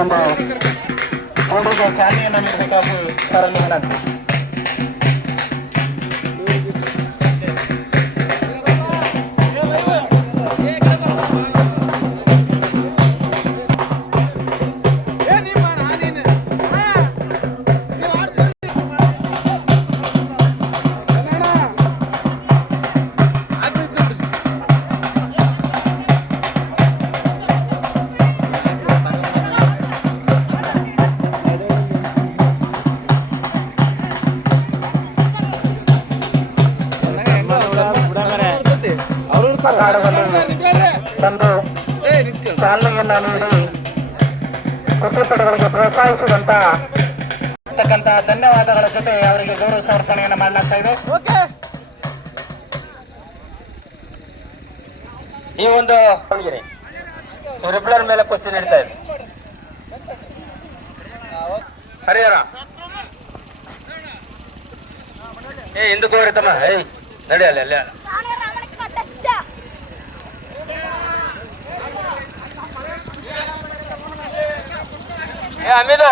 ಒಂದು ಓಡಿಗೆ ಚಾಲನೆಯನ್ನು ನೀಡಬೇಕಾಗಿ ಸರಲ್ಲಿ ವಿನಂತಿ. ತಂದು ಚಾಲನೆಯನ್ನ ನೀಡಿ ಕುಸ್ತಿಪಟುಗಳಿಗೆ ಪ್ರೋತ್ಸಾಹಿಸಿದಂತ ಧನ್ಯವಾದಗಳ ಜೊತೆ ಅವರಿಗೆ ಗೌರವ ಸಮರ್ಪಣೆಯನ್ನು ಮಾಡಲಾಗ್ತಾ ಇದೆ. ಈ ಒಂದು ಇವರಿಬ್ಬರ ಮೇಲೆ ಕುಸ್ತಿ ನಡೀತಾ ಇದೆ. ಹರಿಹರ ಹಿಂದಕ್ಕೆ ಹೋಗ್ರಿ ತಮ್ಮ. ನಡಿ ಅಲ್ಲಿ ಅಲ್ಲೇ ಅಮೀದ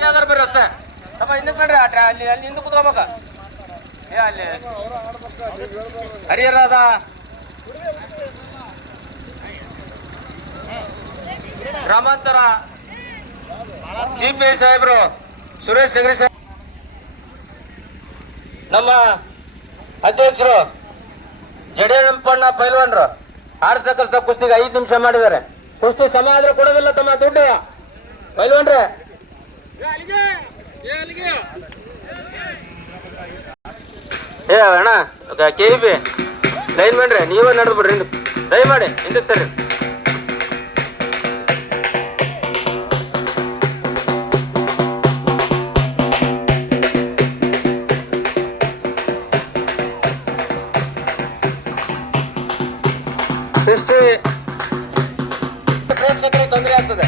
ಯಾವ್ದಾರು ಬರ್ರಿ ಅಷ್ಟೇ ತಮ್ಮ ಹಿಂದಕ್ಕೆ ನಡ್ರಿ. ಅಲ್ಲಿ ಅಲ್ಲಿ ಹಿಂದಕ್ಕೆ ಕುತ್ಕೋಬೇಕ. ಅಲ್ಲಿ ಹರಿಹರ ಅದ ಗ್ರಾಮಾಂತರ CPI ಸಾಹೇಬ್ರು ಸುರೇಶ್ ಸಗರಿ ಸಾಹೇಬ್, ನಮ್ಮ ಅಧ್ಯಕ್ಷರು ಜಡೇನಪ್ಪಣ್ಣ ಪೈಲ್ವಾನ್ರು ಆಡ್ಸಕಸ್ತ ಕುಸ್ತಿಗೆ 5 ನಿಮಿಷ ಮಾಡಿದ್ದಾರೆ. ಕುಸ್ತಿ ಸಮ ಆದ್ರೂ ಕೊಡೋದಿಲ್ಲ ತಮ್ಮ ದುಡ್ಡು ಪೈಲ್ವಾನ್ರೆ. ಅಣ್ಣ KEB ಲೈನ್ ಮಾಡ್ರಿ, ನೀವೇ ನಡೆದು ಬಿಡ್ರಿ. ದಯಮಾಡಿ ಹಿಂದಕ್ಕೆ ಸರಿ. ಕುಸ್ತಿ ಪ್ರೇಕ್ಷಕರಿಗೆ ತೊಂದರೆ ಆಗ್ತದೆ.